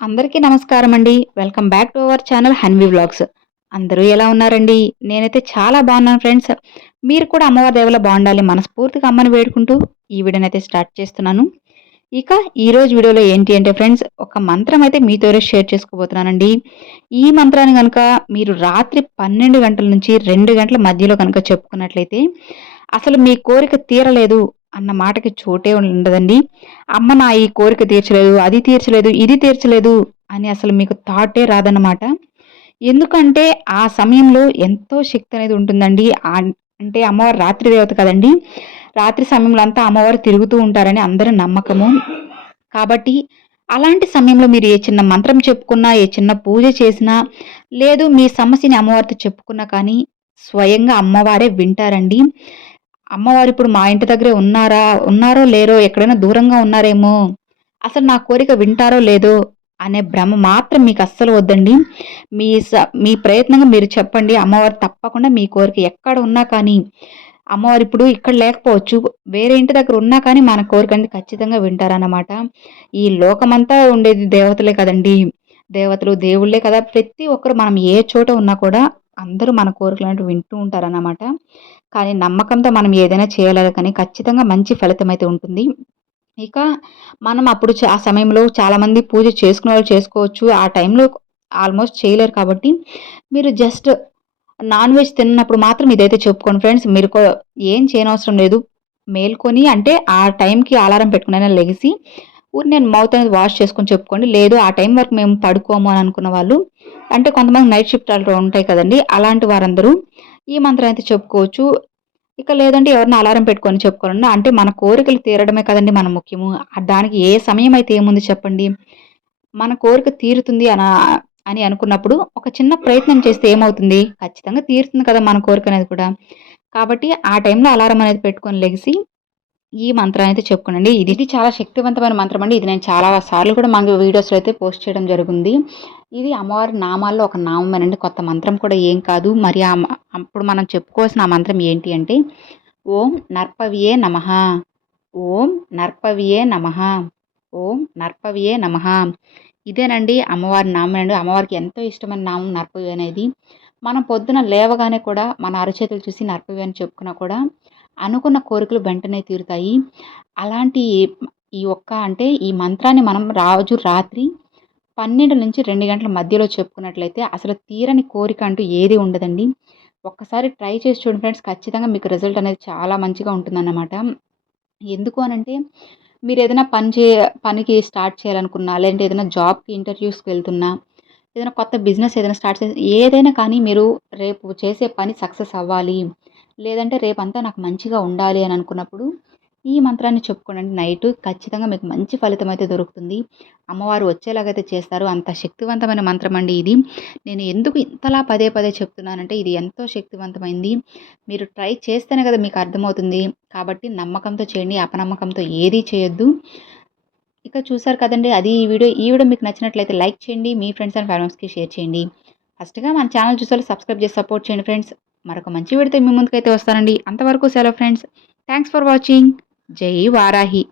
అందరికీ నమస్కారం అండి. Welcome back to our channel Hanvi vlogs. అందరూ ఎలా ఉన్నారండి? నేనైతే చాలా బాగున్నాను ఫ్రెండ్స్. మీరు కూడా అమ్మవారి దేవల బాగుండాలి మనస్ఫూర్తిగా అమ్మని వేడుకుంటూ ఈ వీడియోనైతే స్టార్ట్ చేస్తున్నాను. ఇక ఈరోజు వీడియోలో ఏంటి అంటే ఫ్రెండ్స్ ఒక మంత్రం అయితే మీతోనే షేర్ చేసుకోబోతున్నానండి. ఈ మంత్రాన్ని కనుక మీరు రాత్రి పన్నెండు గంటల నుంచి రెండు గంటల మధ్యలో కనుక చెప్పుకున్నట్లయితే అసలు మీ కోరిక తీరలేదు. అన్న మాటకి చోటే ఉండదండి. అమ్మ నా ఈ కోరిక తీర్చలేదు అది తీర్చలేదు ఇది తీర్చలేదు అని అసలు మీకు థాటే రాదన్నమాట. ఎందుకంటే ఆ సమయంలో ఎంతో శక్తి అనేది ఉంటుందండి. అంటే అమ్మవారు రాత్రి దేవత కదండి. రాత్రి సమయంలో అంతా అమ్మవారు తిరుగుతూ ఉంటారని అందరి నమ్మకము. కాబట్టి అలాంటి సమయంలో మీరు ఏ చిన్న మంత్రం చెప్పుకున్నా ఏ చిన్న పూజ చేసినా లేదు మీ సమస్యని అమ్మవారితో చెప్పుకున్నా కానీ స్వయంగా అమ్మవారే వింటారండి. అమ్మవారు ఇప్పుడు మా ఇంటి దగ్గరే ఉన్నారా? ఉన్నారో లేరో? ఎక్కడైనా దూరంగా ఉన్నారేమో? అసలు నా కోరిక వింటారో లేదో అనే భ్రమ మాత్రం మీకు అస్సలు వద్దండి. మీ స మీ ప్రయత్నంగా మీరు చెప్పండి. అమ్మవారు తప్పకుండా మీ కోరిక ఎక్కడ ఉన్నా కానీ అమ్మవారు ఇప్పుడు ఇక్కడ లేకపోవచ్చు వేరే ఇంటి దగ్గర ఉన్నా కానీ మన కోరిక అనేది ఖచ్చితంగా వింటారన్నమాట. ఈ లోకమంతా ఉండేది దేవతలే కదండి. దేవతలు దేవుళ్ళే కదా. ప్రతి ఒక్కరు మనం ఏ చోట ఉన్నా కూడా అందరూ మన కోరికలు అంటే వింటూ ఉంటారన్నమాట. కానీ నమ్మకంతో మనం ఏదైనా చేయలేదు కానీ ఖచ్చితంగా మంచి ఫలితం అయితే ఉంటుంది. ఇక మనం అప్పుడు ఆ సమయంలో చాలామంది పూజ చేసుకునే వాళ్ళు చేసుకోవచ్చు. ఆ టైంలో ఆల్మోస్ట్ చేయలేరు కాబట్టి మీరు జస్ట్ నాన్ వెజ్ తిన్నప్పుడు మాత్రం ఇదైతే చెప్పుకోండి ఫ్రెండ్స్. మీరు ఏం చేయనవసరం లేదు. మేల్కొని అంటే ఆ టైంకి అలారం పెట్టుకుని లెగిసి ఊరి నేను మౌత్ అనేది వాష్ చేసుకొని చెప్పుకోండి. లేదు ఆ టైం వరకు మేము పడుకోము అని అనుకున్న వాళ్ళు అంటే కొంతమంది నైట్ షిఫ్ట్ అలా ఉంటాయి కదండి. అలాంటి వారందరూ ఈ మంత్రం అయితే చెప్పుకోవచ్చు. ఇక లేదంటే ఎవరిని అలారం పెట్టుకొని చెప్పుకోవాలన్నా అంటే మన కోరికలు తీరడమే కదండి మన ముఖ్యము. దానికి ఏ సమయం అయితే ఏముంది చెప్పండి? మన కోరిక తీరుతుంది అన అని అనుకున్నప్పుడు ఒక చిన్న ప్రయత్నం చేస్తే ఏమవుతుంది? ఖచ్చితంగా తీరుతుంది కదా మన కోరిక అనేది కూడా. కాబట్టి ఆ టైంలో అలారం అనేది పెట్టుకొని లెగిసి ఈ మంత్రాన్ని అయితే చెప్పుకోండి ఇది ఇది చాలా శక్తివంతమైన మంత్రం అండి. ఇది నేను చాలా సార్లు కూడా మా వీడియోస్లో అయితే పోస్ట్ చేయడం జరిగింది. ఇది అమ్మవారి నామాల్లో ఒక నామమేనండి. కొత్త మంత్రం కూడా ఏం కాదు. మరి అప్పుడు మనం చెప్పుకోవాల్సిన ఆ మంత్రం ఏంటి అంటే ఓం నర్పవియే నమ ఓం నర్పవియే నమ ఓం నర్పవియే నమ. ఇదేనండి అమ్మవారి నామం అండి అమ్మవారికి ఎంతో ఇష్టమైన నామం నర్పవి అనేది. మనం పొద్దున లేవగానే కూడా మన అరచేతులు చూసి నర్పవి అని చెప్పుకున్నా కూడా అనుకున్న కోరికలు వెంటనే తీరుతాయి. అలాంటి ఈ ఒక్క అంటే ఈ మంత్రాన్ని మనం రాజు రాత్రి పన్నెండు నుంచి రెండు గంటల మధ్యలో చెప్పుకున్నట్లయితే అసలు తీరని కోరిక అంటూ ఏది ఉండదండి. ఒక్కసారి ట్రై చేసి చూడండి ఫ్రెండ్స్. ఖచ్చితంగా మీకు రిజల్ట్ అనేది చాలా మంచిగా ఉంటుందన్నమాట. ఎందుకు అనంటే మీరు ఏదైనా పని చే పనికి స్టార్ట్ చేయాలనుకున్నా లేదంటే ఏదైనా జాబ్కి ఇంటర్వ్యూస్కి వెళ్తున్నా ఏదైనా కొత్త బిజినెస్ ఏదైనా స్టార్ట్ చేసి ఏదైనా కానీ మీరు రేపు చేసే పని సక్సెస్ అవ్వాలి. లేదంటే రేపంతా నాకు మంచిగా ఉండాలి అని అనుకున్నప్పుడు ఈ మంత్రాన్ని చెప్పుకోండి. నైట్ ఖచ్చితంగా మీకు మంచి ఫలితం అయితే దొరుకుతుంది. అమ్మవారు వచ్చేలాగైతే చేస్తారు. అంత శక్తివంతమైన మంత్రం అండి ఇది. నేను ఎందుకు ఇంతలా పదే పదే చెప్తున్నానంటే ఇది ఎంతో శక్తివంతమైంది. మీరు ట్రై చేస్తేనే కదా మీకు అర్థమవుతుంది. కాబట్టి నమ్మకంతో చేయండి. అపనమ్మకంతో ఏదీ చేయొద్దు. ఇక చూసారు కదండి అది ఈ వీడియో ఈ వీడియో మీకు నచ్చినట్లయితే లైక్ చేయండి. మీ ఫ్రెండ్స్ అండ్ ఫ్యామిలీస్కి షేర్ చేయండి. ఫస్ట్గా మన ఛానల్ చూసారు సబ్స్క్రైబ్ చేసి సపోర్ట్ చేయండి ఫ్రెండ్స్. మరొక మంచి వీడితే మీ ముందుకైతే వస్తానండి. అంతవరకు సెలవు ఫ్రెండ్స్. Thanks for watching. జై వారాహి